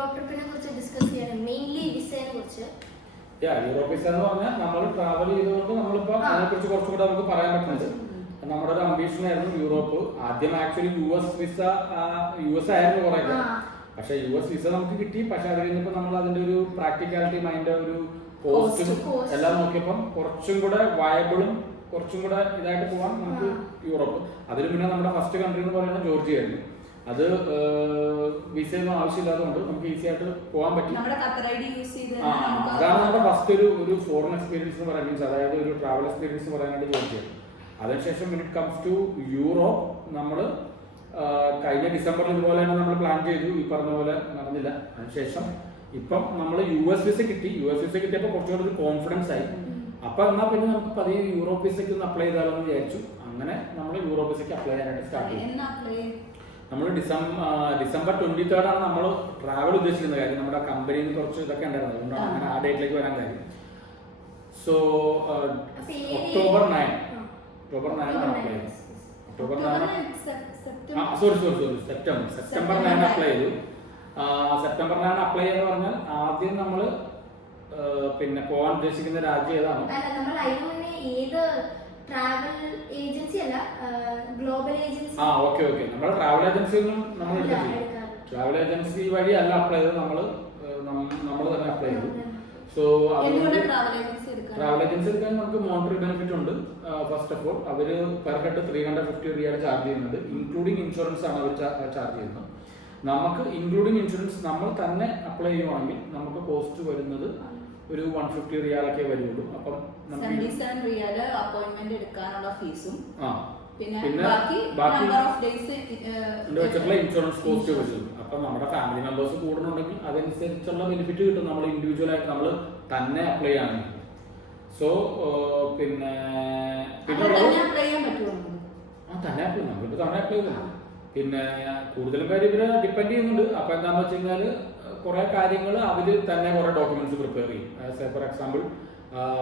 Europe ട്രിപ്പിനെ കുറിച്ച് discuss ചെയ്യണം, mainly വിസയെ കുറിച്ച്. യൂറോപ്പ് വിസ എന്ന് പറഞ്ഞാൽ നമ്മൾ ട്രാവൽ ചെയ്തുകൊണ്ട് നമ്മളിപ്പോ അതിനെക്കുറിച്ച് കുറച്ചുകൂടെ നമുക്ക് പറയാൻ പറ്റുന്നുണ്ട്. നമ്മുടെ ഒരു അംബീഷൻ ആയിരുന്നു യൂറോപ്പ്. ആദ്യം ആക്ച്വലി US വിസ ആയിരുന്നു കുറെ, പക്ഷെ US വിസ നമുക്ക് കിട്ടി. പക്ഷെ അത് കഴിഞ്ഞപ്പോൾ നമ്മൾ അതിന്റെ ഒരു പ്രാക്ടിക്കാലിറ്റിയും അതിന്റെ ഒരു കോസ്റ്റും എല്ലാം നോക്കിയപ്പം കുറച്ചും കൂടെ വയബിളും കുറച്ചും കൂടെ ഇതായിട്ട് പോകാൻ നമുക്ക് യൂറോപ്പ്. അതിന് പിന്നെ നമ്മുടെ ഫസ്റ്റ് കൺട്രി എന്ന് പറയുന്നത് ജോർജിയ ആയിരുന്നു. അത് വിസയൊന്നും ആവശ്യമില്ലാത്തതുകൊണ്ട് നമുക്ക് ഈസി ആയിട്ട് പോകാൻ പറ്റി. അതാണ് നമ്മുടെ ഫസ്റ്റ് ഒരു ഫോറിൻ എക്സ്പീരിയൻസ് എന്ന് പറയാൻ മീൻസ് അതായത് ഒരു ട്രാവൽ എക്സ്പീരിയൻസ് എന്ന് പറയാനായിട്ട് ജോർജിയ. അതിനുശേഷം when it comes to Europe നമ്മൾ കഴിഞ്ഞ ഡിസംബറിൽ ഇതുപോലെ തന്നെ നമ്മൾ പ്ലാൻ ചെയ്തു, ഈ പറഞ്ഞ പോലെ നടന്നില്ല. അതിനുശേഷം ഇപ്പം നമ്മൾ US വിസ കിട്ടി. US വിസ കിട്ടിയപ്പോൾ കുറച്ചുകൂടെ ഒരു കോൺഫിഡൻസ് ആയി. അപ്പൊ എന്നാൽ പിന്നെ നമുക്ക് പതിയെ യൂറോപ്പ് വിസയ്ക്ക് ഒന്ന് അപ്ലൈ ചെയ്താലോ എന്ന് വിചാരിച്ചു. അങ്ങനെ നമ്മൾ യൂറോപ്പ് വിസയ്ക്ക് അപ്ലൈ ചെയ്യാനായിട്ട് സ്റ്റാർട്ട് ചെയ്തു. നമ്മൾ ഡിസംബർ 23 ആണ് നമ്മൾ ട്രാവൽ ഉദ്ദേശിക്കുന്ന കാര്യം. നമ്മുടെ കമ്പനിയിൽ നിന്ന് കുറച്ച് ഇതൊക്കെ ഉണ്ടായിരുന്നു, അതുകൊണ്ടാണ് അങ്ങനെ ആ ഡേറ്റിലേക്ക് വരാൻ കാര്യം. സോ ഒക്ടോബർ 9 ആണ് അപ്ലൈ ചെയ്തത്. സെപ്റ്റംബർ 9 അപ്ലൈ ചെയ്തു. സെപ്റ്റംബർ 9 അപ്ലൈ ചെയ്തെന്ന് പറഞ്ഞാൽ ആദ്യം നമ്മൾ പിന്നെ പോകാൻ ഉദ്ദേശിക്കുന്ന രാജ്യം ഏതാണ്? ഓക്കെ നമ്മുടെ ട്രാവൽ ഏജൻസിയൊന്നും നമ്മൾ എടുത്തിട്ടില്ല. ട്രാവൽ ഏജൻസി വഴി അല്ല അപ്ലൈ ചെയ്തത്, നമ്മൾ തന്നെ അപ്ലൈ ചെയ്തു. സോ ട്രാവൽ ഏജൻസി എടുക്കാൻ നമുക്ക് മോണിറ്ററി ബെനിഫിറ്റ് ഉണ്ട്. ഫസ്റ്റ് ഓഫ് ഓൾ അവര് പെർ ഹെഡ് 350 റിയാൽ ചാർജ് ചെയ്യുന്നുണ്ട്. ഇൻക്ലൂഡിംഗ് ഇൻഷുറൻസ് ആണ് അവർ ചാർജ് ചെയ്യുന്നത്. നമുക്ക് ഇൻക്ലൂഡിംഗ് ഇൻഷുറൻസ് നമ്മൾ തന്നെ അപ്ലൈ ചെയ്യുവാണെങ്കിൽ നമുക്ക് കോസ്റ്റ് വരുന്നത് ഒരു 150 റിയാലൊക്കെ വരുള്ളൂ. അപ്പം അപ്പോയിന്റ്മെന്റ് എടുക്കാനുള്ള ഫീസും പിന്നെ ബാക്കി വെച്ചിട്ടുള്ള ഇൻഷുറൻസ് കോസ്റ്റ് വരുള്ളൂ. അപ്പൊ നമ്മുടെ ഫാമിലി മെമ്പേഴ്സ് കൂടുന്നുണ്ടെങ്കിൽ അതനുസരിച്ചുള്ള ബെനിഫിറ്റ് കിട്ടും. നമ്മൾ ഇൻഡിവിജ്വൽ ആയിട്ട് നമ്മൾ തന്നെ അപ്ലൈ ചെയ്യുകയാണെങ്കിൽ. സോ പിന്നെ തന്നെ അപ്ലൈ നമ്മളിപ്പോ തന്നെ അപ്ലൈ ചെയ്യുന്നു. പിന്നെ കൂടുതലും കാര്യം ഇവരെ ഡിപ്പെൻഡ് ചെയ്യുന്നുണ്ട്. അപ്പൊ എന്താണെന്ന് വെച്ച് കഴിഞ്ഞാൽ കുറെ കാര്യങ്ങൾ അവര് തന്നെ കുറെ ഡോക്യുമെന്റ്സ് പ്രിപ്പയർ ചെയ്യും. ഫോർ എക്സാമ്പിൾ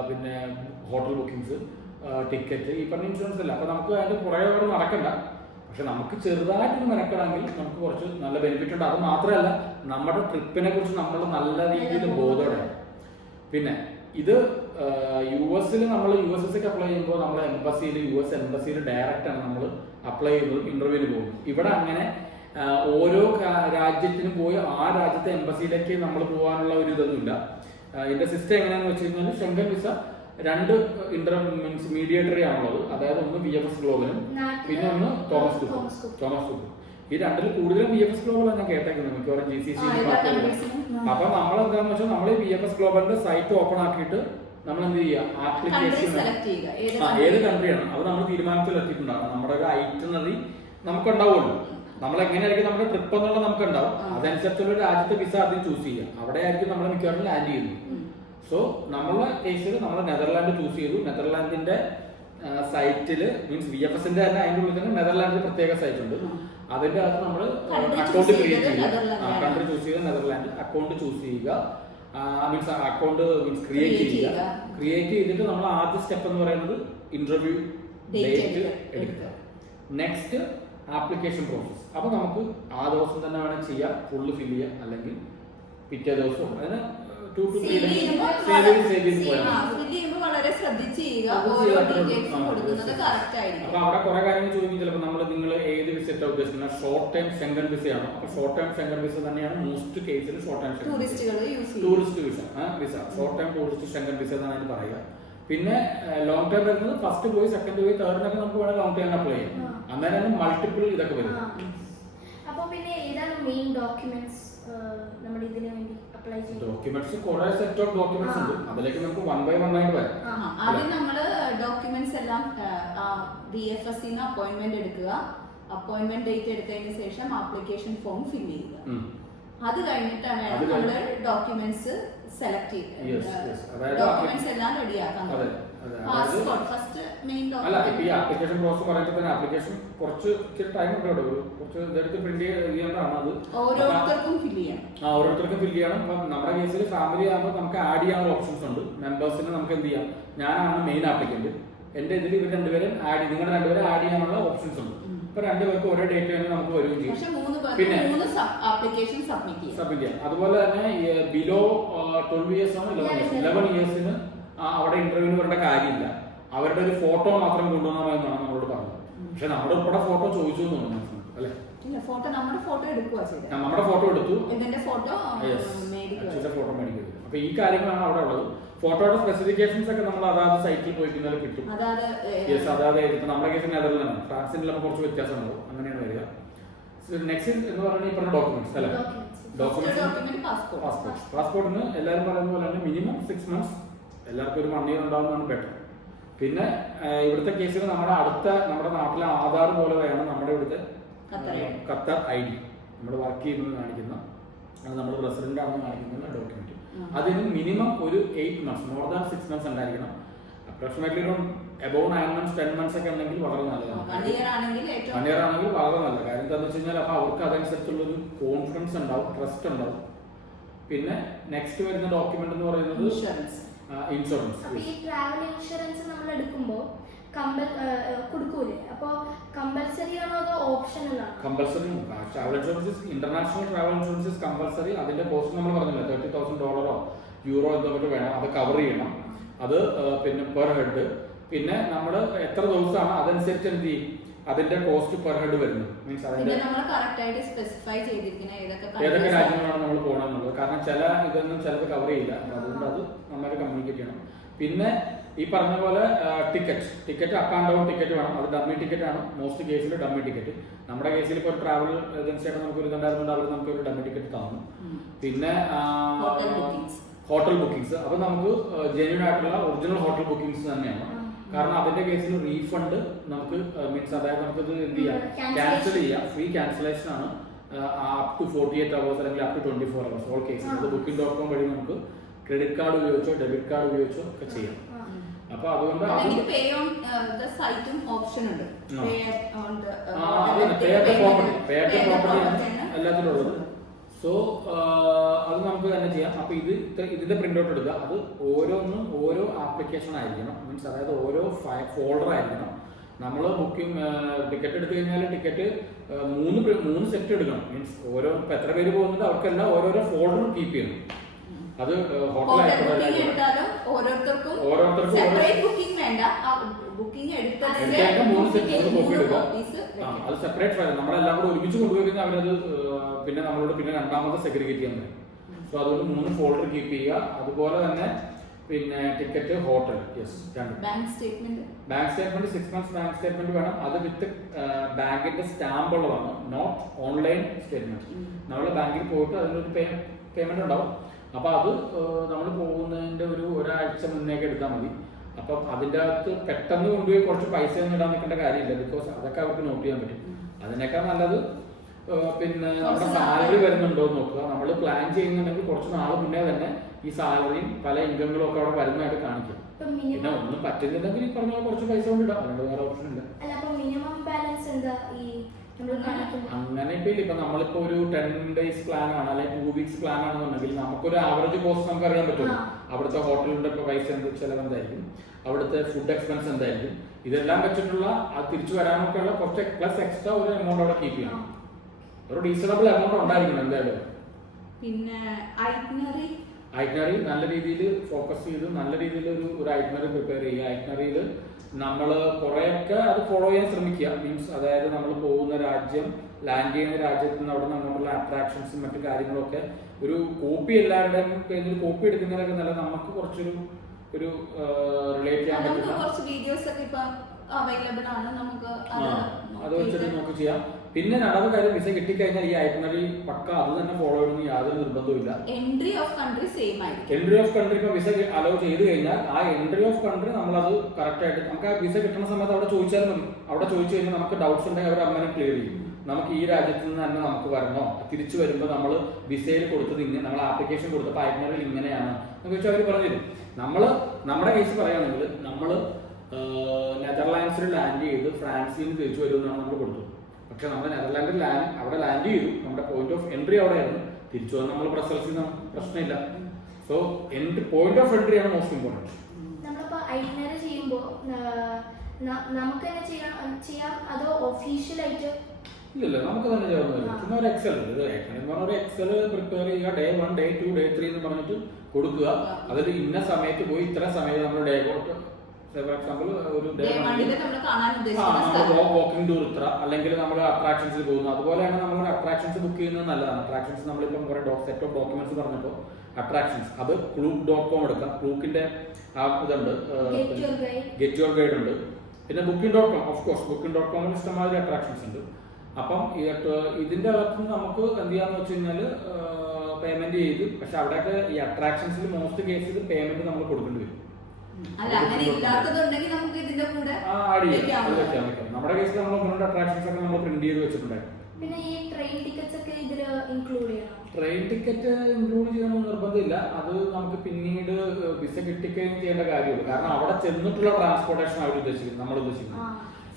പിന്നെ ഹോട്ടൽ ബുക്കിംഗ്സ്, ടിക്കറ്റ്, ഈ പറഞ്ഞ ഇൻഷുറൻസ് അല്ല. അപ്പൊ നമുക്ക് അതിന്റെ കുറെ നടക്കണ്ട. പക്ഷെ നമുക്ക് ചെറുതായിട്ടൊന്ന് മെനക്കെടാമെങ്കിൽ നമുക്ക് കുറച്ച് നല്ല ബെനിഫിറ്റ് ഉണ്ട്. അത് മാത്രമല്ല നമ്മുടെ ട്രിപ്പിനെ കുറിച്ച് നമ്മൾ നല്ല രീതിയിൽ ബോധോടെ. പിന്നെ ഇത് US നമ്മൾ US വിസയ്ക്ക് അപ്ലൈ ചെയ്യുമ്പോൾ നമ്മൾ US എംബസിയിൽ ഡയറക്റ്റ് ആണ് നമ്മൾ അപ്ലൈ ചെയ്യുന്നത്, ഇന്റർവ്യൂവിന് പോകും. ഇവിടെ അങ്ങനെ ഓരോ രാജ്യത്തിനും പോയി ആ രാജ്യത്തെ എംബസിയിലേക്ക് നമ്മൾ പോകാനുള്ള ഒരു ഇതൊന്നുമില്ല. ഇതിന്റെ സിസ്റ്റം എങ്ങനെയാണെന്ന് വെച്ച് കഴിഞ്ഞാൽ ഷെങ്കൻ വിസ 2 മീൻസ് മീഡിയേറ്ററി ആണുള്ളത്. അതായത് ഒന്ന് VFS ഗ്ലോബലും പിന്നെ ഒന്ന് തോമസ് കുക്ക്. ഈ രണ്ടിൽ കൂടുതലും VFS ഗ്ലോബലാണ് ഞാൻ കേട്ടേക്കുന്നത്, മിക്കവാറും GCC. അപ്പൊ നമ്മൾ എന്താണെന്ന് വെച്ചാൽ നമ്മൾ ഈ VFS ഗ്ലോബലിന്റെ സൈറ്റ് ഓപ്പൺ ആക്കിയിട്ട് നമ്മൾ എന്ത് ചെയ്യുക, ആപ്ലിക്കേഷൻ ഏത് കൺട്രിയാണ് അത് നമ്മൾ തീരുമാനത്തിൽ എത്തിയിട്ടുണ്ടാകും. നമ്മുടെ ഒരു ഐറ്റിനറി നമുക്ക് ഉണ്ടാവുമല്ലോ. നമ്മൾ എങ്ങനെയായിരിക്കും നമ്മുടെ ട്രിപ്പ് എന്നുള്ളത് നമുക്ക് ഉണ്ടാവും. അതനുസരിച്ചുള്ള രാജ്യത്തെ വിസ ആദ്യം ചൂസ് ചെയ്യുക. അവിടെ ആയിരിക്കും നമ്മൾ മിക്കവാറും ലാൻഡ് ചെയ്യുന്നത്. സോ നമ്മളെ കേസിൽ നമ്മൾ നെതർലാൻഡ് ചൂസ് ചെയ്തു. നെതർലാൻഡിന്റെ സൈറ്റിൽ മീൻസ് VFSന്റെ തന്നെ അതിൻ്റെ ഉള്ളിൽ തന്നെ നെതർലാൻഡിൽ പ്രത്യേക സൈറ്റ് ഉണ്ട്. അതിന്റെ അകത്ത് നമ്മൾ അക്കൗണ്ട് ക്രിയേറ്റ് ചെയ്യുക. കൺട്രി ചൂസ് ചെയ്ത് നെതർലാൻഡ് അക്കൗണ്ട് ചൂസ് ചെയ്യുക. മീൻസ് അക്കൗണ്ട് മീൻസ് ക്രിയേറ്റ് ചെയ്യുക. ക്രിയേറ്റ് ചെയ്തിട്ട് നമ്മൾ ആദ്യ സ്റ്റെപ്പ് എന്ന് പറയുന്നത് ഇന്റർവ്യൂ ഡേറ്റ് എടുക്കുക. Next application process. അപ്പൊ നമുക്ക് ആ ദിവസം തന്നെ വേണം ചെയ്യാം, ഫുള്ള് ഫില്ല് ചെയ്യാം. അല്ലെങ്കിൽ പിറ്റേ ദിവസവും അതിന് 2 to 3 days വളരെ ശ്രദ്ധിച്ച് ചെയ്യുക. അപ്പൊ അവിടെ കുറെ കാര്യങ്ങൾ ചോദിക്കും. ചിലപ്പോൾ നിങ്ങൾ ഏത് വിസ ഉദ്ദേശിക്കുന്നത് ഷോർട്ട് ടൈം ഷെങ്കൻ വിസയാണോ? അപ്പൊ ഷോർട്ട് ടൈം ഷെങ്കൻ വിസ തന്നെയാണ് മോസ്റ്റ് കേസിൽ short time tourist visa short time tourist Schengen visa എന്നാണ് അതിന് പറയുക. പിന്നെ ലോങ് ടൈം വരുന്നത് ഫസ്റ്റ് പോയി സെക്കൻഡ് പോയി തേർഡിനൊക്കെ നമുക്ക് വേണമെങ്കിൽ ലോങ് ടൈം അപ്ലൈ ചെയ്യാം. അന്നേരം മൾട്ടിപ്പിൾ ഇതൊക്കെ വരും. അപ്പോൾ പിന്നെ ഏതാണ് മെയിൻ ഡോക്യുമെന്റ്സ് നമ്മൾ ഇതിനു വേണ്ടി അപ്ലൈ ചെയ്യുന്നത്? ഡോക്യുമെന്റ്സ് കുറെ സെറ്റ് ഓഫ് ഡോക്യുമെന്റ്സ് ഉണ്ട്. അതിലേക്ക് നമുക്ക് 1 by 1 ആയിട്ട് വരാം. ആദ്യം നമ്മൾ ഡോക്യുമെന്റ്സ് എല്ലാം VFS ന്ന് അപ്പോയിന്റ്മെന്റ് എടുക്കുക. അപ്പോയിന്റ്മെന്റ് ഡേറ്റ് എടുത്തതിന് ശേഷം ആപ്ലിക്കേഷൻ ഫോം ഫില്ല് ചെയ്യുക. അത് കഴിഞ്ഞിട്ടാണ് നമ്മൾ ഡോക്യുമെന്റ്സ് സെലക്ട് ചെയ്യുക. ഡോക്യുമെന്റ്സ് എല്ലാം റെഡിയാക്കാൻ. Passport first main document. ഈ ആപ്ലിക്കേഷൻ പ്രോസസ് പറയുമ്പോൾ തന്നെ ആപ്ലിക്കേഷൻ കുറച്ച് ടൈം ഉണ്ട്. കുറച്ച് ഇതെടുത്ത് പ്രിന്റ് ചെയ്യേണ്ടതാണ്. അത് ഓരോരുത്തർക്കും ഫില്ല് ചെയ്യണം. ഓരോരുത്തർക്കും ഫില്ല് ചെയ്യണം. അപ്പം നമ്മുടെ കേസിൽ ഫാമിലി ആകുമ്പോൾ നമുക്ക് ആഡ് ചെയ്യാനുള്ള ഓപ്ഷൻസ് ഉണ്ട്. മെമ്പേഴ്സിന് നമുക്ക് എന്ത് ചെയ്യാം, ഞാനാണ് മെയിൻ ആപ്ലിക്കന്റ്, എന്റെ ഇതിൽ ഇവർ രണ്ടുപേരും നിങ്ങളുടെ രണ്ടുപേരും ആഡ് ചെയ്യാനുള്ള ഓപ്ഷൻസ് ഉണ്ട്. അപ്പൊ രണ്ടുപേർക്ക് ഒരേ ഡേറ്റ് തന്നെ നമുക്ക് വരികയും ചെയ്യും. പക്ഷെ 3 പേർക്ക് പിന്നെ 3 ആപ്ലിക്കേഷൻ സബ്മിറ്റ് ചെയ്യാം. അതുപോലെ തന്നെ ബിലോ 12 ഇയേഴ്സ് ആണ് 11 ഇയേഴ്സിന് അവിടെ ഇന്റർവ്യൂവിന് വരേണ്ട കാര്യമില്ല. അവരുടെ ഒരു ഫോട്ടോ മാത്രം കൊണ്ടുവന്നാമെന്നാണ് നമ്മളോട് പറഞ്ഞത്. പക്ഷെ നമ്മുടെ ഉൾപ്പെടെ ഫോട്ടോ ചോദിച്ചു എന്ന് തോന്നുന്നു അല്ലെ? ഫോട്ടോ നമ്മുടെ ഫോട്ടോ എടുക്കുക ചെയ്തത്. നമ്മുടെ ഫോട്ടോ എടുത്തു, ഇതിന്റെ ഫോട്ടോ ഫോട്ടോ മേടിക്കുക. അപ്പൊ ഈ കാര്യങ്ങളാണ് അവിടെ ഉള്ളത്. ഫോട്ടോയുടെ സ്പെസിഫിക്കേഷൻസ് ഒക്കെ നമ്മൾ അതാത് സൈറ്റിൽ പോയി കഴിഞ്ഞാൽ കിട്ടും. അതായത് ഇപ്പൊ നമ്മുടെ കേസ് നെതർലാൻഡ്, ഫ്രാൻസിൽ കുറച്ച് വ്യത്യാസമുണ്ടാവും. അങ്ങനെയാണ് വരിക. നെക്സ്റ്റ് എന്ന് പറയുന്നത് ഈ പറഞ്ഞ ഡോക്യുമെന്റ്സ് അല്ലെ? ഡോക്യുമെന്റ്സ് പാസ്പോർട്ടിന് എല്ലാവരും പറയുന്ന പോലെ തന്നെ മിനിമം 6 months, എല്ലാവർക്കും ഒരു 1 year ഉണ്ടാവുന്നതാണ് ബെറ്റർ. പിന്നെ ഇവിടുത്തെ കേസിൽ നമ്മുടെ നാട്ടിലെ ആധാർ പോലെ വേണം നമ്മുടെ ഇവിടുത്തെ ഖത്തർ ID, നമ്മൾ വർക്ക് ചെയ്യുന്നത് കാണിക്കുന്ന, അത് നമ്മൾ റെസിഡന്റ് ആണെന്ന് കാണിക്കുന്ന ഡോക്യുമെന്റ്. അതിന് മിനിമം ഒരു 8 months, മോർ ദാൻ 6 months ഉണ്ടായിരിക്കണം. അപ്രോക്സിമേറ്റ്ലി ഒരു എബോവ് 9 months 10 months ഒക്കെ ഉണ്ടെങ്കിൽ വളരെ നല്ലതാണ്. 1 year ആണെങ്കിൽ വളരെ നല്ല കാര്യം. എന്താണെന്ന് വെച്ച് കഴിഞ്ഞാൽ അപ്പൊ അവർക്ക് അതനുസരിച്ചുള്ളൊരു കോൺഫിഡൻസ് ഉണ്ടാവും, ട്രസ്റ്റ് ഉണ്ടാവും. പിന്നെ നെക്സ്റ്റ് വരുന്ന ഡോക്യുമെന്റ് എന്ന് പറയുന്നത് ഇൻഷുറൻസ്. ഈ ട്രാവൽ ഇൻഷുറൻസ് നമ്മൾ എടുക്കുമ്പോൾ കൊടുക്കൂലേ? അപ്പോൾ കമ്പൽസറി ആണോ അതോ ഓപ്ഷണൽ ആണോ? Compulsory. Travel insurance, international travel insurance compulsory. അതിന്റെ കോസ്റ്റ് നമ്മൾ പറഞ്ഞില്ല, $30,000 യൂറോ എന്തൊക്കെ വേണം, അത് കവർ ചെയ്യണം. അത് പിന്നെ പെർ ഹെഡ്. പിന്നെ നമ്മൾ എത്ര ദിവസമാണ് അതനുസരിച്ച് എന്ത് ചെയ്യും, അതിന്റെ കോസ്റ്റ് പെർ ഹെഡ് വരുന്നത്. മീൻസ് അതിന്റെ ഏതൊക്കെ രാജ്യങ്ങളാണ് നമ്മൾ പോകണമെന്നുള്ളത്. കാരണം ഇതൊന്നും ചിലത് കവർ ചെയ്യില്ല. അതുകൊണ്ട് അത് നന്നായിട്ട് കമ്മ്യൂണിക്കേറ്റ് ചെയ്യണം. പിന്നെ ഈ പറഞ്ഞ പോലെ ticket up and down ticket വേണം. അത് ഡമ്മി ടിക്കറ്റ് ആണ് മോസ്റ്റ് കേസിൽ. ഡമ്മി ടിക്കറ്റ് നമ്മുടെ കേസിൽ ഇപ്പോൾ ഒരു ട്രാവൽ ഏജൻസിയായിട്ട് നമുക്ക് ഒരു ഇതുണ്ടായിരുന്നുണ്ട്, അവർ നമുക്ക് ഒരു ഡമ്മി ടിക്കറ്റ് തന്നു. പിന്നെ ഹോട്ടൽ ബുക്കിംഗ്സ്, അപ്പൊ നമുക്ക് ജെന്യൂൻ ആയിട്ടുള്ള ഒറിജിനൽ ഹോട്ടൽ ബുക്കിംഗ്സ് തന്നെയാണ്. കാരണം അതിന്റെ കേസിൽ റീഫണ്ട് നമുക്ക് മീൻസ് അതായത് നമുക്കത് എന്ത് ചെയ്യാം, ക്യാൻസൽ ചെയ്യാം. ഫ്രീ ക്യാൻസലേഷൻ ആണ്. അപ് ടു 48 hours അല്ലെങ്കിൽ up to 24 hours all case. അത് booking.com വഴി നമുക്ക് ക്രെഡിറ്റ് കാർഡ് ഉപയോഗിച്ചോ ഡെബിറ്റ് കാർഡ് ഉപയോഗിച്ചോ ഒക്കെ ചെയ്യാം. അപ്പൊ അതുകൊണ്ട് എല്ലാത്തിലും ഉള്ളത്. സോ അത് നമുക്ക് തന്നെ ചെയ്യാം. അപ്പൊ ഇതിന്റെ പ്രിന്റ് ഔട്ട് എടുക്കുക. അത് ഓരോന്നും ഓരോ ആപ്ലിക്കേഷൻ ആയിരിക്കണം. മീൻസ് അതായത് ഓരോ ഫോൾഡർ ആയിരിക്കണം. നമ്മൾ ടിക്കറ്റ് എടുത്തു കഴിഞ്ഞാൽ ടിക്കറ്റ് 3 സെറ്റ് എടുക്കണം. മീൻസ് ഓരോ എത്ര പേര് പോകുന്നുണ്ട് അവർക്കെല്ലാം ഓരോരോ ഫോൾഡർ കീപ്പ് ചെയ്യണം. അത് ഓരോരുത്തർക്കും അത് സെപ്പറേറ്റ് ഫയൽ നമ്മളെല്ലാം കൂടെ ഒരുമിച്ച് കൊണ്ടുപോയി അവരത് പിന്നെ നമ്മളോട് പിന്നെ രണ്ടാമത്തെ സെഗ്രിഗേറ്റ് ചെയ്യാൻ പറ്റും. സോ അതുകൊണ്ട് 3 ഫോൾഡർ കീപ്പ് ചെയ്യുക. അതുപോലെ തന്നെ പിന്നെ ticket, hotel, bank statement 6 months bank statement വേണം. അത് വിത്ത് ബാങ്കിന്റെ സ്റ്റാമ്പ് ഉള്ളതാണ്, നോട്ട് ഓൺലൈൻ സ്റ്റേറ്റ്മെന്റ്. നമ്മൾ ബാങ്കിൽ പോയിട്ട് അതിനൊരു പേയ്മെന്റ് ഉണ്ടാവും. അപ്പൊ അത് നമ്മൾ പോകുന്നതിന്റെ ഒരാഴ്ച മുന്നേക്ക് എടുത്താൽ മതി. അപ്പം അതിൻ്റെ അകത്ത് പെട്ടെന്ന് കൊണ്ടുപോയി കുറച്ച് പൈസ ഒന്നും ഇടാൻ നിൽക്കേണ്ട കാര്യമില്ല. ബിക്കോസ് അതൊക്കെ അവർക്ക് നോട്ട് ചെയ്യാൻ പറ്റും. അതിനേക്കാൾ നല്ലത് പിന്നെ നമ്മുടെ സാലറി വരുന്നുണ്ടോ എന്ന് നോക്കുക. നമ്മൾ പ്ലാൻ ചെയ്യുന്നുണ്ടെങ്കിൽ കുറച്ച് നാൾ മുന്നേ തന്നെ ഈ സാലറിയും പല ഇൻകങ്ങളും ഒക്കെ അവിടെ വരുന്നതായിട്ട് കാണിക്കും. പിന്നെ ഒന്നും പറ്റുന്നില്ലെങ്കിൽ ഈ പറഞ്ഞ കുറച്ച് പൈസ കൊണ്ട് ഇടാം. അതുകൊണ്ട് വേറെ ഓപ്ഷൻ ഇല്ല. അങ്ങനെ ഇപ്പൊ നമ്മളിപ്പോ ഒരു 10 days പ്ലാൻ ആണ് അല്ലെങ്കിൽ 2 weeks പ്ലാൻ ആണെന്നുണ്ടെങ്കിൽ നമുക്കൊരു ആവറേജ് കോസ്റ്റ് നമുക്ക് അറിയാൻ പറ്റും. അവിടുത്തെ ഹോട്ടലിന്റെ പൈസ ചെലവ് എന്തായിരിക്കും, അവിടുത്തെ ഫുഡ് എക്സ്പെൻസ് എന്തായിരിക്കും, ഇതെല്ലാം വെച്ചിട്ടുള്ള തിരിച്ചു വരാനൊക്കെ ഉള്ള കുറച്ച് പ്ലസ് എക്സ്ട്രാ ഒരു എമൗണ്ട് അവിടെ കീപ്പ് ചെയ്യണം. ഒരു റീസണബിൾ എമൗണ്ട് ഉണ്ടായിരിക്കണം എന്തായാലും. പിന്നെ ഐറ്റ്നറി നല്ല രീതിയിൽ ഫോക്കസ് ചെയ്ത് നല്ല രീതിയിൽ ഒരു ഐറ്റ്നറി പ്രിപ്പയർ ചെയ്യുക. ഐറ്റ്നറിയിൽ നമ്മൾ കുറേയൊക്കെ അത് ഫോളോ ചെയ്യാൻ ശ്രമിക്കുക. മീൻസ് അതായത് നമ്മൾ പോകുന്ന രാജ്യം, ലാൻഡ് ചെയ്യുന്ന രാജ്യത്ത് നിന്ന് അവിടെ നമ്മളുള്ള അട്രാക്ഷൻസും മറ്റു കാര്യങ്ങളൊക്കെ ഒരു കോപ്പി എല്ലാവരുടെയും കയ്യിൽ കോപ്പി എടുക്കുന്നതിനൊക്കെ നല്ല നമുക്ക് കുറച്ചൊരു റിലേറ്റ് ചെയ്യാൻ പറ്റുന്ന അത് വെച്ചിട്ട് നമുക്ക് ചെയ്യാം. പിന്നെ രണ്ടാമത്തെ കാര്യം, വിസ കിട്ടിക്കഴിഞ്ഞാൽ ഈ ഐറ്റനറി പക്ക അത് തന്നെ ഫോളോ ചെയ്യണമെന്ന് യാതൊരു നിർബന്ധമില്ല. എൻട്രി ഓഫ് കൺട്രി ഇപ്പൊ വിസ അലോ ചെയ്ത് കഴിഞ്ഞാൽ ആ എൻട്രി ഓഫ് കൺട്രി നമ്മളത് കറക്റ്റ് ആയിട്ട് നമുക്ക് ആ വിസ കിട്ടുന്ന സമയത്ത് അവിടെ ചോദിച്ചാൽ മതി. അവിടെ ചോദിച്ചു കഴിഞ്ഞാൽ നമുക്ക് ഡൗട്ട്സ് ഉണ്ടെങ്കിൽ അവർ അങ്ങനെ ക്ലിയർ ചെയ്യും. നമുക്ക് ഈ രാജ്യത്ത് നിന്ന് തന്നെ നമുക്ക് വരണോ, തിരിച്ചു വരുമ്പോൾ നമ്മൾ വിസയിൽ കൊടുത്തത് ഇങ്ങനെ, നമ്മൾ ആപ്ലിക്കേഷൻ കൊടുത്തപ്പോൾ ഐറ്റനറിൽ ഇങ്ങനെയാണ് എന്ന് വെച്ചാൽ അവർ പറഞ്ഞുതരും. നമ്മുടെ കേസ് പറയുകയാണെങ്കിൽ നമ്മൾ നെതർലാൻഡ്സിൽ ലാൻഡ് ചെയ്ത് ഫ്രാൻസിൽ നിന്ന് തിരിച്ചു വരുമെന്നാണ് നമ്മൾ കൊടുത്തത്. പക്ഷെ നമ്മൾ നെതർലാൻഡിൽ അവിടെ ലാൻഡ് ചെയ്തു, നമ്മുടെ പോയിന്റ് ഓഫ് എൻട്രി അവിടെയായിരുന്നു. തിരിച്ചു വന്ന് നമ്മൾ ബ്രസൽസിൽ നിന്ന് പ്രശ്നമില്ല. സോ പോയിന്റ് ഓഫ് എൻട്രി ആണ് മോസ്റ്റ് ഇമ്പോർട്ടൻറ്റ്. നമ്മളിപ്പോൾ ഐറ്റിനറി ചെയ്യുമ്പോൾ നമുക്ക് തന്നെ ചെയ്യാം അതോ ഒഫീഷ്യലായിട്ട്? ഇല്ല, നമുക്ക് തന്നെ ചെയ്യാവുന്നതല്ല. ചുമ്മാ ഒരു എക്സൽ ഒരു എക്സൽ പ്രിപ്പയർ ചെയ്യുക. Day 1, Day 2, Day 3 എന്ന് പറഞ്ഞിട്ട് കൊടുക്കുക. അതിൽ ഇന്ന സമയത്ത് പോയി ഇത്ര സമയത്ത് നമ്മൾ ഡേ ഫോർ എക്സാമ്പിൾ ഒരു വാക്കിംഗ് ടൂർ ഇത്ര, അല്ലെങ്കിൽ നമ്മൾ അട്രാക്ഷൻസിൽ പോകുന്നു. അതുപോലെയാണ് നമ്മൾ അട്രാക്ഷൻസ് ബുക്ക് ചെയ്യുന്നത് നല്ലതാണ്. അട്രാക്ഷൻസ് നമ്മളിപ്പം കുറെ സെറ്റ് ഓഫ് ഡോക്യുമെന്റ്സ് പറഞ്ഞപ്പോൾ അട്രാക്ഷൻസ് അത് Klook.com എടുക്കാം. ക്ലൂക്കിന്റെ ആ ഇതുണ്ട്, ഗെറ്റ് യുവർ ഗൈഡ് ഉണ്ട്. പിന്നെ Booking.com, of course Booking.com ഇഷ്ടംമാതിരി attractions ഉണ്ട്. അപ്പം ഇതിന്റെ അകത്ത് നമുക്ക് എന്ത് ചെയ്യാന്ന് വെച്ച് കഴിഞ്ഞാൽ പേയ്മെന്റ് ചെയ്ത്, പക്ഷെ അവിടെയൊക്കെ ഈ അട്രാക്ഷൻസിൽ മോസ്റ്റ് കേസിൽ പേയ്മെന്റ് നമ്മൾ കൊടുക്കേണ്ടി വരും. നമ്മുടെ കേസിൽ നമ്മൾ അട്രാക്ഷൻസ് ഒക്കെ നമ്മൾ പ്രിന്റ് ചെയ്ത് വെച്ചിട്ടുണ്ടായിരുന്നു. പിന്നെ ഈ ട്രെയിൻ ടിക്കറ്റ്സ് ഒക്കെ ഇതിൽ ഇൻക്ലൂഡ് ചെയ്യണം? ട്രെയിൻ ടിക്കറ്റ് ഇൻക്ലൂഡ് ചെയ്യണമെന്ന് നിർബന്ധമില്ല. അത് നമുക്ക് പിന്നീട് വിസ കിട്ടിക്കഴിഞ്ഞ് ചെയ്യേണ്ട കാര്യമുള്ളൂ. കാരണം അവിടെ ചെന്നിട്ടുള്ള ട്രാൻസ്പോർട്ടേഷൻ അവർ ഉദ്ദേശിക്കുന്നത്, നമ്മൾ ഉദ്ദേശിക്കുന്നത്.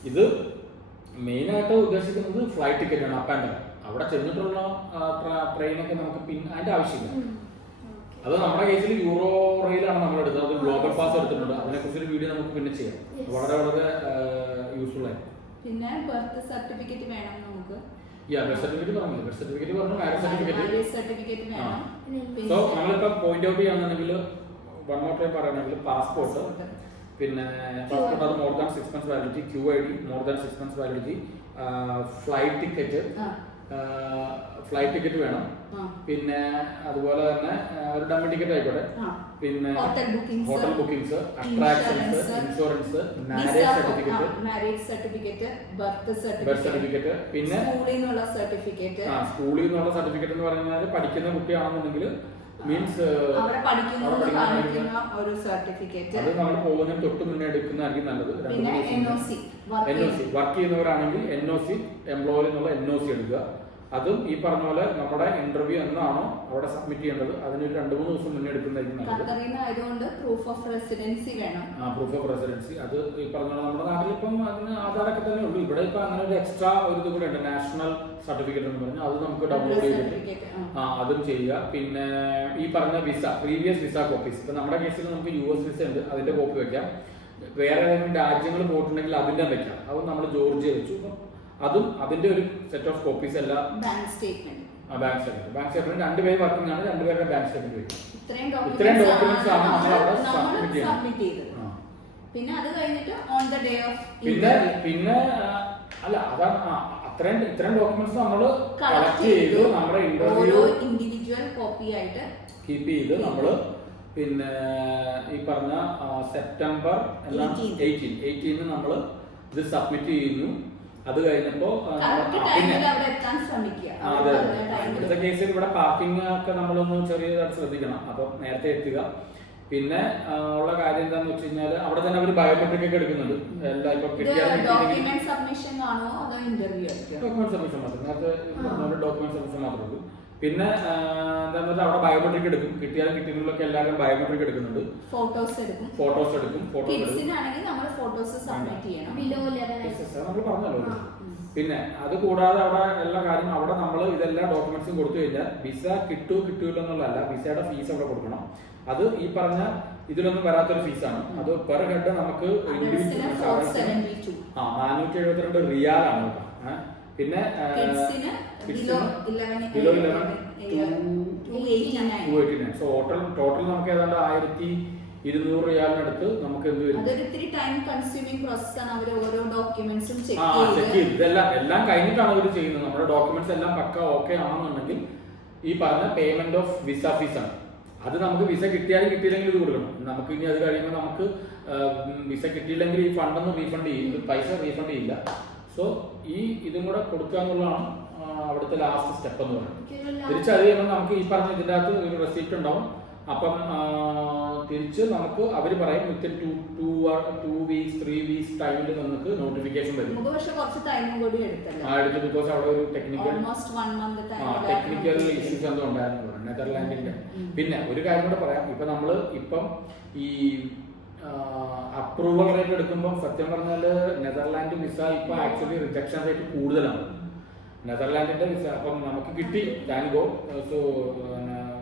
ഇത് മെയിൻ ആയിട്ട് ഉദ്ദേശിക്കുന്നത് ഫ്ലൈറ്റ് ടിക്കറ്റ് ആണ്, അപ്പ് ആൻഡ് ഡൗൺ. അവിടെ ചെന്നിട്ടുള്ള ട്രെയിനൊക്കെ നമുക്ക് അതിന്റെ ആവശ്യമില്ല. അത് നമ്മുടെ കേസിൽ യൂറോ റെയിലാണ് നമ്മൾ എടുത്തത്. അത് ഗ്ലോബൽ പാസ് എടുത്തിട്ടുണ്ട്. അതിനെക്കുറിച്ചൊരു വീഡിയോ നമുക്ക് പിന്നെ ചെയ്യാം. വളരെ വളരെ യൂസ്ഫുൾ ആയി. പിന്നെ ബർത്ത് സർട്ടിഫിക്കറ്റ് വേണം നമുക്ക്. ബർത്ത് സർട്ടിഫിക്കറ്റ് പറഞ്ഞു, ബർത്ത് സർട്ടിഫിക്കറ്റ് പറഞ്ഞു, മാരേജ് സർട്ടിഫിക്കറ്റ് വേണം. സോ നമ്മളിപ്പോ പോയിന്റ് ഔട്ട് ചെയ്യാന്നുണ്ടെങ്കിൽ വൺ മോർ ടൈം പറയണമെങ്കിൽ പാസ്പോർട്ട്, പിന്നെ പാസ്പോർട്ട് അത് more than 6 months validity, QID more than 6 months validity, flight ticket വേണം. പിന്നെ അതുപോലെ തന്നെ ഒരു ഡമ്മി ടിക്കറ്റ് ആയിക്കോട്ടെ. പിന്നെ hotel bookings, attractions, insurance, marriage certificate, birth certificate, പിന്നെ സ്കൂളിൽ നിന്നുള്ള സർട്ടിഫിക്കറ്റ് എന്ന് പറഞ്ഞാൽ പഠിക്കുന്ന കുട്ടിയാണെന്നുണ്ടെങ്കിൽ മീൻസ് ഒരു സർട്ടിഫിക്കറ്റ് അത് നമ്മൾ പോകുന്നതിന് തൊട്ട് മുന്നേ എടുക്കുന്നതായിരിക്കും നല്ലത്. വർക്ക് ചെയ്യുന്നവരാണെങ്കിൽ NOC, എംപ്ലോയർ എന്നുള്ള NOC എടുക്കുക. അതും ഈ പറഞ്ഞ പോലെ നമ്മുടെ ഇന്റർവ്യൂ എന്നാണോ അവിടെ സബ്മിറ്റ് ചെയ്യേണ്ടത് അതിനൊരു 2-3 ദിവസം മുന്നേ എടുക്കുന്നതായിരിക്കും നല്ലത്. പ്രൂഫ് ഓഫ് റെസിഡൻസി വേണം. പ്രൂഫ് ഓഫ് റെസിഡൻസി അത് ഈ പറഞ്ഞ നമ്മുടെ നാട്ടിൽ ഇപ്പം അതിന് ആധാരൊക്കെ തന്നെ ഉള്ളൂ. ഇവിടെ ഇപ്പൊ അങ്ങനെ ഒരു എക്സ്ട്രാ ഒരു ഇത് കൂടെ ഉണ്ട്, നാഷണൽ സർട്ടിഫിക്കറ്റ് എന്ന് പറഞ്ഞാൽ. അത് നമുക്ക് ഡൗൺലോഡ് ചെയ്തിട്ട് അതും ചെയ്യുക. പിന്നെ ഈ പറഞ്ഞ വിസ, പ്രീവിയസ് വിസ കോപ്പീസ്. ഇപ്പൊ നമ്മുടെ കേസിൽ നമുക്ക് US വിസ ഉണ്ട്, അതിന്റെ കോപ്പി വെക്കാം. വേറെ ഏതെങ്കിലും രാജ്യങ്ങൾ പോയിട്ടുണ്ടെങ്കിൽ അതിന്റെ വെക്കാം. അത് നമ്മൾ ജോർജിയ വെച്ചു, അതും അതിന്റെ ഒരു സെറ്റ് ഓഫ് കോപ്പീസ് എല്ലാം. ബാങ്ക് സ്റ്റേറ്റ്മെന്റ് 2 പേര് വർക്കിംഗ് ആണ്, 2 പേരുടെ ബാങ്ക് സ്റ്റേറ്റ്മെന്റ് വയ്ക്കും. ഇത്രയും ഡോക്യുമെന്റ്സ് ആണ് നമ്മൾ അവിടെ സബ്മിറ്റ് ചെയ്തത്. പിന്നെ അത് കഴിഞ്ഞിട്ട് ഓൺ ദ ഡേ ഓഫ് പിന്നെ അല്ല അതാണ് ഇത്രയും ഡോക്യുമെന്റ്സ് നമ്മൾ കളക്ട് ചെയ്തു. നമ്മുടെ ഇന്റർവ്യൂ ഇൻഡിവിജ്വൽ കോപ്പി ആയിട്ട് കീപ്പ് ചെയ്ത് നമ്മൾ പിന്നെ ഈ പറഞ്ഞ September 18 നമ്മൾ ഇത് സബ്മിറ്റ് ചെയ്യുന്നു. അത് കഴിഞ്ഞപ്പോ ഇവിടുത്തെ കേസിൽ ഇവിടെ പാർക്കിംഗ് ഒക്കെ നമ്മളൊന്ന് ചെറിയതായിട്ട് ശ്രദ്ധിക്കണം. അപ്പൊ നേരത്തെ എത്തുക. പിന്നെ ഉള്ള കാര്യം എന്താന്ന് വെച്ച് കഴിഞ്ഞാൽ അവിടെ തന്നെ അവർ ബയോമെട്രിക് ഒക്കെ എടുക്കുന്നുണ്ട്. എല്ലാം ഇപ്പൊ ഡോക്യുമെന്റ് സബ്മിഷൻ മാത്രമേ നേരത്തെ ഡോക്യുമെന്റ് സബ്മിഷൻ മാത്രമേ ഉള്ളൂ. പിന്നെ എന്താണെന്ന് വെച്ചാൽ അവിടെ ബയോമെട്രിക് എടുക്കും. കിട്ടിയാലും കിട്ടിയതിലൊക്കെ എല്ലാവരും ബയോമെട്രിക് എടുക്കുന്നുണ്ട്. ഫോട്ടോസ് എടുക്കും. നമ്മൾ പറഞ്ഞല്ലോ. പിന്നെ അത് കൂടാതെ അവിടെ എല്ലാ കാര്യം അവിടെ നമ്മൾ ഇതെല്ലാം ഡോക്യുമെന്റ്സും കൊടുത്തു കഴിഞ്ഞാൽ വിസ കിട്ടൂല എന്നുള്ളതല്ല, വിസയുടെ ഫീസ് അവിടെ കൊടുക്കണം. അത് ഈ പറഞ്ഞ ഇതിലൊന്നും വരാത്തൊരു ഫീസാണ്. അത് പെർ ഹെഡ് നമുക്ക് 472 റിയാലാണ് കേട്ടോ. പിന്നെ ബിലോ 11 289. സോ ടോട്ടൽ നമുക്ക് ഏതാണ്ട് 1200 റിയാലിനടുത്ത് നമുക്ക് എന്ത് വരും. എല്ലാം കഴിഞ്ഞിട്ടാണ് അവർ ചെയ്യുന്നത്. നമ്മുടെ ഡോക്യുമെന്റ്സ് എല്ലാം പക്ക ഓക്കെ ആണെന്നുണ്ടെങ്കിൽ ഈ പറഞ്ഞ പേയ്മെന്റ് ഓഫ് വിസ ഫീസാണ്. അത് നമുക്ക് വിസ കിട്ടിയാലും കിട്ടിയില്ലെങ്കിൽ ഇത് കൊടുക്കണം. നമുക്ക് ഇനി അത് കഴിയുമ്പോൾ നമുക്ക് വിസ കിട്ടിയില്ലെങ്കിൽ ഈ ഫണ്ടൊന്നും റീഫണ്ട് ചെയ്യും, പൈസ റീഫണ്ട് ചെയ്യില്ല. സോ ഈ ഇതും കൂടെ കൊടുക്കുക എന്നുള്ളതാണ് അവിടുത്തെ ലാസ്റ്റ് സ്റ്റെപ്പ് എന്ന് പറയുന്നത്. തിരിച്ചത് ചെയ്യുമ്പോൾ നമുക്ക് ഈ പറഞ്ഞ ഇതിൻ്റെ അകത്ത് ഒരു റെസിപ്റ്റ് ഉണ്ടാവും. അപ്പം തിരിച്ച് നമുക്ക് അവർ പറയും വിത്തിൻ 2 weeks 3 weeks ടൈമിൽ നമുക്ക് നോട്ടിഫിക്കേഷൻ വരും. എടുത്ത് ബിക്കോസ് അവിടെ ഒരു ടെക്നിക്കൽ ഇഷ്യൂസ് എന്തോ ഉണ്ടായിരുന്നു നെതർലാൻഡിന്റെ. പിന്നെ ഒരു കാര്യം കൂടെ പറയാം. ഇപ്പൊ നമ്മള് ഇപ്പം ഈ അപ്രൂവൽ റേറ്റ് എടുക്കുമ്പോൾ സത്യം പറഞ്ഞാൽ നെതർലാൻഡ് വിസ ഇപ്പൊ ആക്ച്വലി റിജക്ഷൻ റേറ്റ് കൂടുതലാണ്. നെതർലാൻഡിന്റെ വിസ അപ്പം നമുക്ക് കിട്ടി, താങ്ക് ഗോഡ്. സോ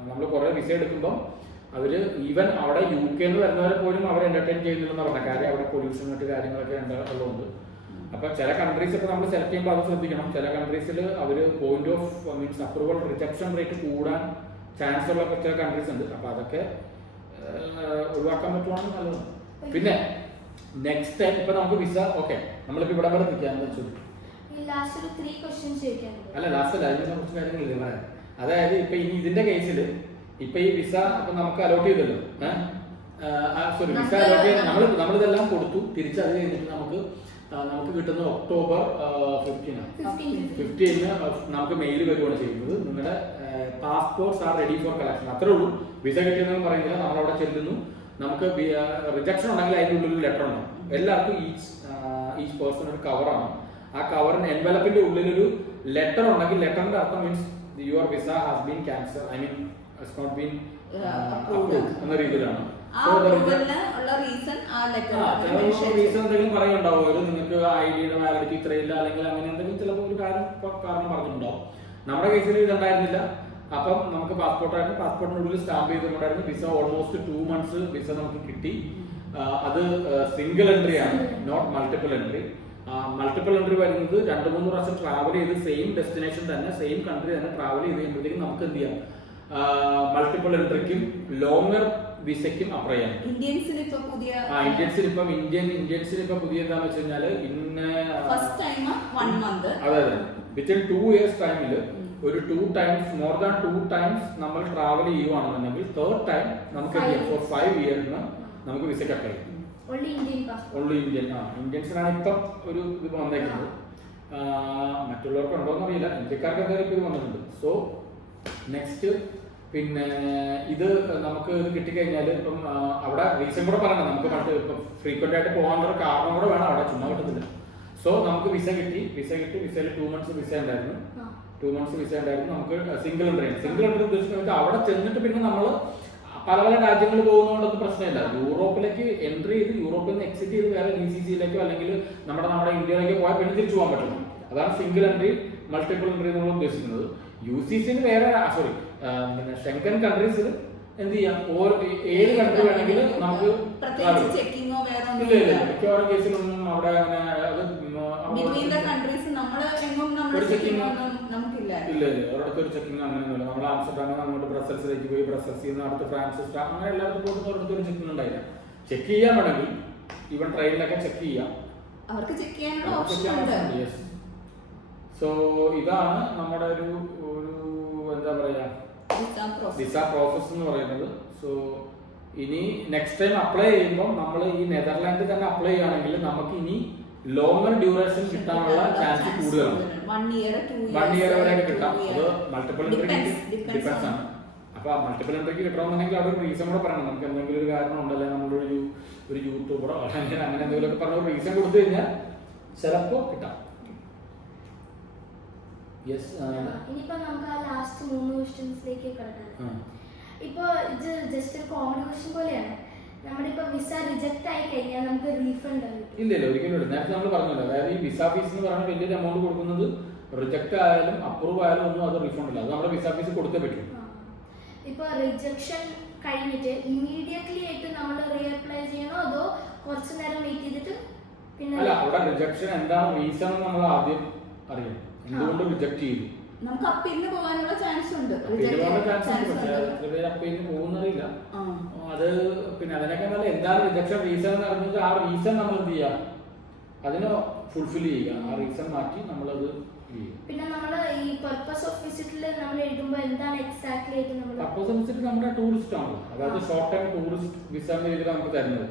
നമ്മൾ കുറെ വിസ എടുക്കുമ്പോൾ അവര് ഈവൻ അവിടെ UK എന്ന് വരുന്നവരെ പോലും അവർ എന്റർടൈൻ ചെയ്യുന്നില്ലെന്ന് പറഞ്ഞ കാര്യം അവിടെ പൊല്യൂഷൻ മറ്റു കാര്യങ്ങളൊക്കെ ഉള്ളതുകൊണ്ട്. അപ്പൊ ചില കൺട്രീസ് ഒക്കെ നമ്മൾ സെലക്ട് ചെയ്യുമ്പോൾ അത് ശ്രദ്ധിക്കണം. ചില കൺട്രീസിൽ അവര് point of means approval rejection rate കൂടാൻ ചാൻസ് ഉള്ള ചില കൺട്രീസ് ഉണ്ട്. അപ്പൊ അതൊക്കെ ഒഴിവാക്കാൻ പറ്റുവാണെങ്കിൽ നല്ലതാണ്. പിന്നെ നെക്സ്റ്റ് ടൈം ഇപ്പൊ നമുക്ക് വിസ ഓക്കെ നമ്മളിപ്പോ ഇവിടെ വരെ നിൽക്കാന്ന് വെച്ചു. അല്ല ലാസ്റ്റ് അല്ല, അതിനെ കുറച്ച് കാര്യങ്ങളില്ലേ പറയാൻ. അതായത് ഇപ്പൊ ഇനി ഇതിന്റെ കേസിൽ ഇപ്പൊ ഈ വിസ ഇപ്പൊ നമുക്ക് അലോട്ട് ചെയ്തല്ലോ, സോറി വിസ അലോട്ട് ചെയ്യാൻ നമ്മളിതെല്ലാം കൊടുത്തു. തിരിച്ച് അത് കഴിഞ്ഞിട്ട് നമുക്ക് കിട്ടുന്ന ഒക്ടോബർ 15 നമുക്ക് മെയിൽ വരുവാണ് ചെയ്യുന്നത്. നിങ്ങളുടെ passports are ready for collection. അത്രേ ഉള്ളൂ. വിസ കിട്ടിയെന്ന് പറയുന്നില്ല. നമ്മളവിടെ ചെല്ലുന്നു, നമുക്ക് റിജക്ഷൻ ഉണ്ടെങ്കിൽ അതിൻ്റെ ഉള്ളിൽ ലെറ്റർ ഉണ്ടാവും. എല്ലാവർക്കും ഈച്ച് പേഴ്സൺ ഒരു കവറാണ്. ആ കവറിന് എൻവലപ്പിന്റെ ഉള്ളിലൊരു ലെറ്റർ ഉണ്ടെങ്കിൽ ലെറ്ററിന്റെ അർത്ഥം means your visa has been cancel, I mean has not been approved എന്ന രീതിയിലാണ്. റീസൺ എന്തെങ്കിലും പറയുന്നുണ്ടാവും. നിങ്ങൾക്ക് ഐഡിയുടെ വാലിഡിറ്റി ഇത്രയില്ല അല്ലെങ്കിൽ അങ്ങനെ എന്തെങ്കിലും ചിലപ്പോൾ ഒരു കാരണം പറഞ്ഞിട്ടുണ്ടാവും. നമ്മുടെ കേസിൽ ഇതുണ്ടായിരുന്നില്ല. അപ്പം നമുക്ക് പാസ്പോർട്ടായിരുന്നു, പാസ്പോർട്ടിനുള്ളിൽ സ്റ്റാമ്പ് ചെയ്തിട്ടുണ്ടായിരുന്നു. വിസ ഓൾമോസ്റ്റ് 2 months വിസ നമുക്ക് കിട്ടി. അത് സിംഗിൾ എൻട്രി ആണ്, not multiple entry. Multiple entry വരുന്നത് 2-3 പ്രാവശ്യം ട്രാവൽ ചെയ്ത് സെയിം ഡെസ്റ്റിനേഷൻ തന്നെ സെയിം കൺട്രി തന്നെ ട്രാവൽ ചെയ്ത് കഴിയുമ്പോഴത്തേക്കും നമുക്ക് എന്ത് ചെയ്യാം, മൾട്ടിപ്പിൾ എൻട്രിക്കും ലോങ്ങർ വിസയ്ക്കും അപ്ലൈ ചെയ്യാം. ഇന്ത്യൻസിന് ഇപ്പൊ പുതിയ എന്താന്ന് വെച്ച് കഴിഞ്ഞാല് അതെ വിത്തിൻ 2 years ടൈമിൽ ഒരു 2 times മോർ ദാൻ 2 times നമ്മൾ ട്രാവൽ ചെയ്യുവാണെന്നുണ്ടെങ്കിൽ തേർഡ് ടൈം നമുക്ക് ഫോർ 5 years നമുക്ക് വിസയ്ക്ക് അപ്ലൈ ചെയ്യാം. ഓൺലി ഇന്ത്യൻ ഇന്ത്യൻസിനാണ് ഇപ്പം ഒരു ഇത് വന്നേക്കുന്നത്. മറ്റുള്ളവർക്ക് ഉണ്ടോന്ന് അറിയില്ല, ഇന്ത്യക്കാർക്ക് എന്തായാലും ഇപ്പൊ ഇത് വന്നിട്ടുണ്ട്. സോ നെക്സ്റ്റ് പിന്നെ ഇത് നമുക്ക് ഇത് കിട്ടിക്കഴിഞ്ഞാൽ ഇപ്പം അവിടെ റീസൺ കൂടെ പറയണം. നമുക്ക് മറ്റേ ഇപ്പം ഫ്രീക്വന്റ് ആയിട്ട് പോകാനുള്ള കാരണം കൂടെ വേണം, അവിടെ ചുമ്മാ കിട്ടുന്നില്ല. സോ നമുക്ക് വിസ കിട്ടി. വിസയിൽ 2 months വിസ ഉണ്ടായിരുന്നു. 2 months വിസ ഉണ്ടായിരുന്നു. നമുക്ക് സിംഗിൾ എൻട്രി ഉദ്ദേശിക്കുന്നത് അവിടെ ചെന്നിട്ട് പിന്നെ നമ്മൾ പല രാജ്യങ്ങളിൽ പോകുന്നതുകൊണ്ടൊന്നും പ്രശ്നമില്ല. യൂറോപ്പിലേക്ക് എൻട്രി ചെയ്ത് യൂറോപ്പിൽ നിന്ന് എക്സിറ്റ് ചെയ്ത് വേറെ GCCയിലേക്കോ അല്ലെങ്കിൽ നമ്മുടെ ഇന്ത്യയിലേക്കോ പോയാൽ പിന്നെ തിരിച്ചു പോകാൻ പറ്റും. അതാണ് സിംഗിൾ എൻട്രി മൾട്ടിപ്പിൾ എൻട്രി നമ്മൾ ഉദ്ദേശിക്കുന്നത്. UCCയിൽ വേറെ സോറി പിന്നെ ഷെങ്കൻ കൺട്രീസിൽ എന്ത് ചെയ്യാം, ഏത് കൺട്രി വേണമെങ്കിലും നമുക്ക് ഇല്ല മിക്കവാറും കേസിലൊന്നും അവിടെ അങ്ങനെ ഒരു ചെക്കിംഗ് ഇല്ല ഒരിടത്ത് ഒരു ചെക്കിംഗ് അങ്ങനെയൊന്നുമില്ല. നമ്മൾ ആംസ്റ്റർഡാമിൽ അങ്ങോട്ട് ബ്രസൽസിലേക്ക് പോയി, ബ്രസൽസിൽ നിന്ന് അടുത്ത് ഫ്രാൻസിസ് അങ്ങനെ എല്ലായിടത്തും പോകുന്ന ഒരിടത്ത് ഒരു ചെക്കിംഗ് ഉണ്ടായില്ല. ചെക്ക് ചെയ്യാൻ വേണമെങ്കിൽ ഈവൻ ട്രെയിനിലൊക്കെ ചെക്ക് ചെയ്യാം. സോ ഇതാണ് നമ്മുടെ ഒരു എന്താ പറയാ വിസ പ്രോസസ് എന്ന് പറയുന്നത്. സോ ഇനി നെക്സ്റ്റ് ടൈം അപ്ലൈ ചെയ്യുമ്പോൾ നമ്മൾ ഈ നെതർലാൻഡിൽ തന്നെ അപ്ലൈ ചെയ്യുകയാണെങ്കിൽ നമുക്ക് ഇനി ലോങ്ങർ ഡ്യൂറേഷൻ കിട്ടാനുള്ള ചാൻസ് കൂടുതലാണ്. 1 year വരെയൊക്കെ കിട്ടാം. അത് മൾട്ടിപ്പിൾ എൻട്രിക്ക് ഡിപ്പെൻസ് ആണ്. അപ്പൊ മൾട്ടിപ്പിൾ എൻട്രിക്ക് കിട്ടണമെന്നുണ്ടെങ്കിൽ അവിടെ ഒരു റീസൺ കൂടെ പറയണം. നമുക്ക് എന്തെങ്കിലും ഒരു കാരണം ഉണ്ടല്ലേ, നമ്മളൊരു യൂട്യൂബറോ അല്ലെങ്കിൽ അങ്ങനെ എന്തെങ്കിലുമൊക്കെ പറഞ്ഞ ഒരു റീസൺ കൊടുത്തു കഴിഞ്ഞാൽ ചിലപ്പോൾ കിട്ടാം. ഇനിയിപ്പോ നമുക്ക് ആ ലാസ്റ്റ് 3 ക്വസ്റ്റ്യൻസിലേക്ക് കിടക്കാം. ഇപ്പൊ ഇത് ജസ്റ്റ് ഒരു കോമൺ ക്വസ്റ്റ്യൻ പോലെയാണ്. നമ്മുടെ ഇപ്പൊ വിസ റിജക്ട് ആയി കഴിഞ്ഞാൽ നമുക്ക് റീഫണ്ട് ഇല്ല ഒരിക്കലും ഇല്ല. നേരത്തെ നമ്മൾ പറഞ്ഞല്ലോ, അതായത് ഈ വിസ ഫീസ് എന്ന് പറയുന്നത് വലിയൊരു എമൗണ്ട് കൊടുക്കുന്നത് റിജക്ട് ആയാലും അപ്രൂവ് ആയാലും ഒന്നും അത് റീഫണ്ട് ഇല്ല. അത് നമ്മുടെ വിസ ഫീസ് കൊടുത്തേ പറ്റും. ഇപ്പൊ റിജക്ഷൻ കഴിഞ്ഞിട്ട് ഇമ്മീഡിയറ്റ്ലി ആയിട്ട് നമ്മൾ റീഅപ്ലൈ ചെയ്യണോ അതോ കുറച്ചു നേരം വെയിറ്റ് ചെയ്തിട്ട് പിന്നെ? അല്ല, അവിടെ റിജക്ഷൻ എന്താണ് റീസൺ നമ്മൾ ആദ്യം അറിയണം. എന്തുകൊണ്ട് റിജക്ട് ചെയ്തു, നമുക്ക് അപ്പീലിന് പോകാനുള്ള ചാൻസ് ഉണ്ട്. അപ്പീലിന് പോകുന്നറിയില്ല അത്. പിന്നെ അതിനൊക്കെ നല്ല എന്താണ് റിജക്ഷൻ റീസൺ എന്ന് പറഞ്ഞത്, ആ റീസൺ നമ്മൾ എന്ത് ചെയ്യാം, അതിന് ഫുൾഫിൽ ചെയ്യുക. ആ റീസൺ മാറ്റി നമ്മളത് ചെയ്യും. പിന്നെ നമ്മൾ ഈ പർപ്പസ് ഓഫ് വിസിറ്റിൽ നമ്മൾ എഴുതുമ്പോൾ എന്താണ് എക്സാക്ട്ലി ആയിട്ട് നമ്മൾ പർപ്പസ് ഓഫ് വിസിറ്റ് നമ്മുടെ ടൂറിസ്റ്റ് ആണ്. അതായത് ഷോർട്ട് ടൈം ടൂറിസ്റ്റ് വിസ എന്ന രീതിയിൽ നമുക്ക് തരുന്നത്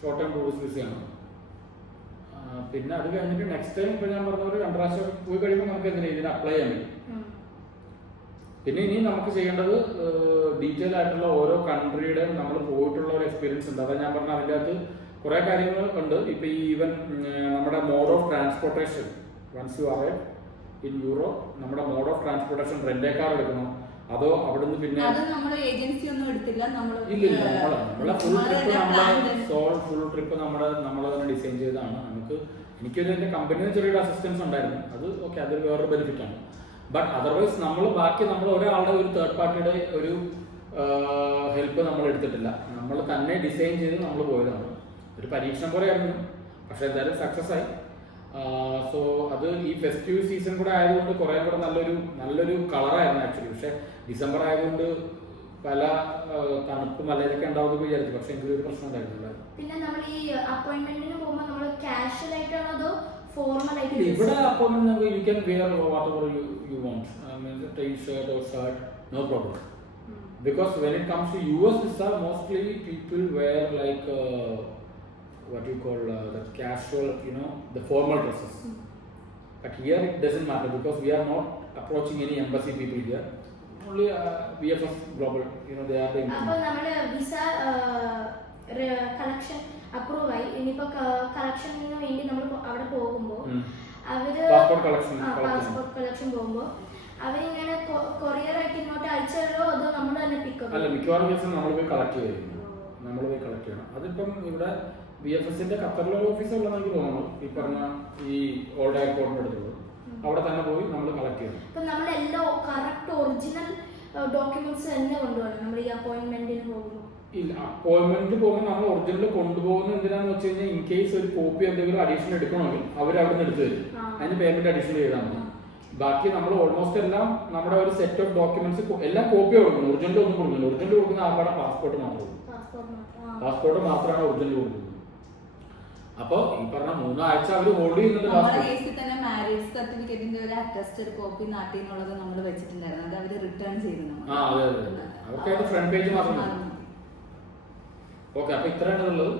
ഷോർട്ട് ടൈം ടൂറിസ്റ്റ് വിസയാണ്. പിന്നെ അത് കഴിഞ്ഞിട്ട് നെക്സ്റ്റ് ടൈം ഇപ്പൊ ഞാൻ പറഞ്ഞ ഒരു 2 പ്രാവശ്യം പോയി കഴിയുമ്പോൾ നമുക്ക് എന്തിനാ ഇതിന് അപ്ലൈ ചെയ്യാൻ പറ്റും. പിന്നെ ഇനി നമുക്ക് ചെയ്യേണ്ടത് ഡീറ്റെയിൽ ആയിട്ടുള്ള ഓരോ കൺട്രിയുടെ നമ്മൾ പോയിട്ടുള്ള ഒരു എക്സ്പീരിയൻസ് ഉണ്ട്. അതാ ഞാൻ പറഞ്ഞ അതിൻ്റെ അകത്ത് കുറെ കാര്യങ്ങൾ ഉണ്ട്. ഇപ്പൊ ഈ ഈവൻ നമ്മുടെ mode of transportation once you arrive in Europe, നമ്മുടെ mode of transportation rent car എടുക്കണം അതോ അവിടുന്ന് പിന്നെ ഏജൻസി ഒന്നും എടുത്തില്ല. ഇല്ല നമ്മളെ ഫുൾ ട്രിപ്പ് നമ്മൾ തന്നെ ഡിസൈൻ ചെയ്തതാണ്. നമുക്ക് എനിക്കൊരു എൻ്റെ കമ്പനിയിൽ ചെറിയൊരു അസിസ്റ്റൻസ് ഉണ്ടായിരുന്നു. അത് ഓക്കെ, അതൊരു വേറൊരു ബെനിഫിറ്റ് ആണ്. ബട്ട് അതർവൈസ് നമ്മൾ ഒരാളുടെ ഒരു തേർഡ് പാർട്ടിയുടെ ഒരു ഹെൽപ്പ് നമ്മൾ എടുത്തിട്ടില്ല. നമ്മൾ തന്നെ ഡിസൈൻ ചെയ്ത് നമ്മൾ പോയതാണ്. ഒരു പരീക്ഷണം പോലെയായിരുന്നു, പക്ഷെ എന്തായാലും സക്സസ് ആയി. സോ അത് ഈ ഫെസ്റ്റീവ് സീസൺ കൂടെ ആയതുകൊണ്ട് കുറേ കൂടെ നല്ലൊരു കളറായിരുന്നു ആക്ച്വലി. പക്ഷെ ഡിസംബർ ആയതുകൊണ്ട് പല തണുപ്പും മലയിലൊക്കെ ഉണ്ടാവുമെന്ന് വിചാരിച്ചു, പക്ഷെ എനിക്കൊരു പ്രശ്നം ഉണ്ടായിരുന്നില്ല. പിന്നെ നമ്മൾ ഈ അപ്പോയിന്റ്മെന്റിന് പോകുമ്പോൾ നമ്മൾ കാഷ്വൽ ആയിട്ടാണോ അതോ ഫോർമൽ ആയിട്ട്? ഇവിടെ appointment you can wear whatever you want, T-shirt or shirt, no problem. Because when it comes to US visa, mostly people wear like what you call the casual, the formal dresses. But here it doesn't matter because we are not approaching any embassy people here. Only VFS Global, they are the. അപ്പോൾ നമ്മുടെ visa collection approve ആയി. ഇനിയിപ്പോൾ കളക്ഷനിന് വേണ്ടി നമ്മൾ അവിടെ പോകുമ്പോൾ അവര് passport collection പോകുമ്പോൾ അവരിങ്ങനെ കൊറിയർ ആയിട്ട് ഇങ്ങോട്ട് അയച്ചോ അതോ നമ്മൾ തന്നെ പിക്കപ്പ്? അല്ല, മിക്കവാറും ദിവസം നമ്മൾ പോയി കളക്ട് ചെയ്യണം. അതിപ്പം ഇവിടെ VFSന്റെ ഖത്തറിലൊരു ഓഫീസുള്ളതെന്ന് എനിക്ക് തോന്നുന്നു. ഈ പറഞ്ഞ ഈ ഓൾഡ് എയർപോർട്ടിന്റെ അടുത്തുള്ളത്, അവിടെ തന്നെ പോയി നമ്മൾ കളക്ട് ചെയ്യണം. ഇപ്പൊ നമ്മളെല്ലാം കറക്റ്റ് ഒറിജിനൽ ഡോക്യുമെന്റ്സ് തന്നെ കൊണ്ടുപോകണം നമ്മൾ ഈ അപ്പോയിന്റ്മെന്റിന് പോകുമ്പോൾ? ഇല്ല, അപ്പോയിന്റ്മെന്റ് പോകുമ്പോൾ നമ്മൾ ഒറിജിനൽ കൊണ്ടുപോകുന്നത് എന്തിനാന്ന് വെച്ച് കഴിഞ്ഞാൽ ഇൻ കേസ് ഒരു കോപ്പി എന്തെങ്കിലും അഡീഷണൽ എടുക്കണമെങ്കിൽ അവർ അവിടെ നിന്ന് എടുത്തു തരും. അതിന് പേയ്മെന്റ് അഡീഷണൽ ചെയ്താൽ മതി. ബാക്കി നമ്മൾ ഓൾമോസ്റ്റ് എല്ലാം നമ്മുടെ ഒരു സെറ്റ് ഓഫ് ഡോക്യുമെന്റ്സ് എല്ലാം കോപ്പി കൊടുക്കുന്നു. ഒറിജിനൽ ഒന്നും കൊടുക്കുന്നില്ല. ഒറിജിനൽ കൊടുക്കുന്ന ആൾക്കാരുടെ പാസ്പോർട്ട് മാത്രമാണ് ഒറിജിനൽ കൊടുക്കുന്നത്. അപ്പോൾ ഈ പറഞ്ഞ 3 ആഴ്ച അവർ ഹോൾഡ് ചെയ്യുന്നുണ്ട്. തന്നെ മാരേജ് സർട്ടിഫിക്കറ്റിന്റെ ഒരു അറ്റസ്റ്റഡ് കോപ്പി നാട്ടിൽ നിന്നുള്ളത് നമ്മൾ വെച്ചിട്ടുണ്ടായിരുന്നു. അത് അവർ റിട്ടേൺ ചെയ്തു. അതെ, അവർക്ക് ഫ്രണ്ട് പേജ് മാത്രം. ഓക്കെ, അപ്പൊ ഇത്രയാണ് ഉള്ളത്.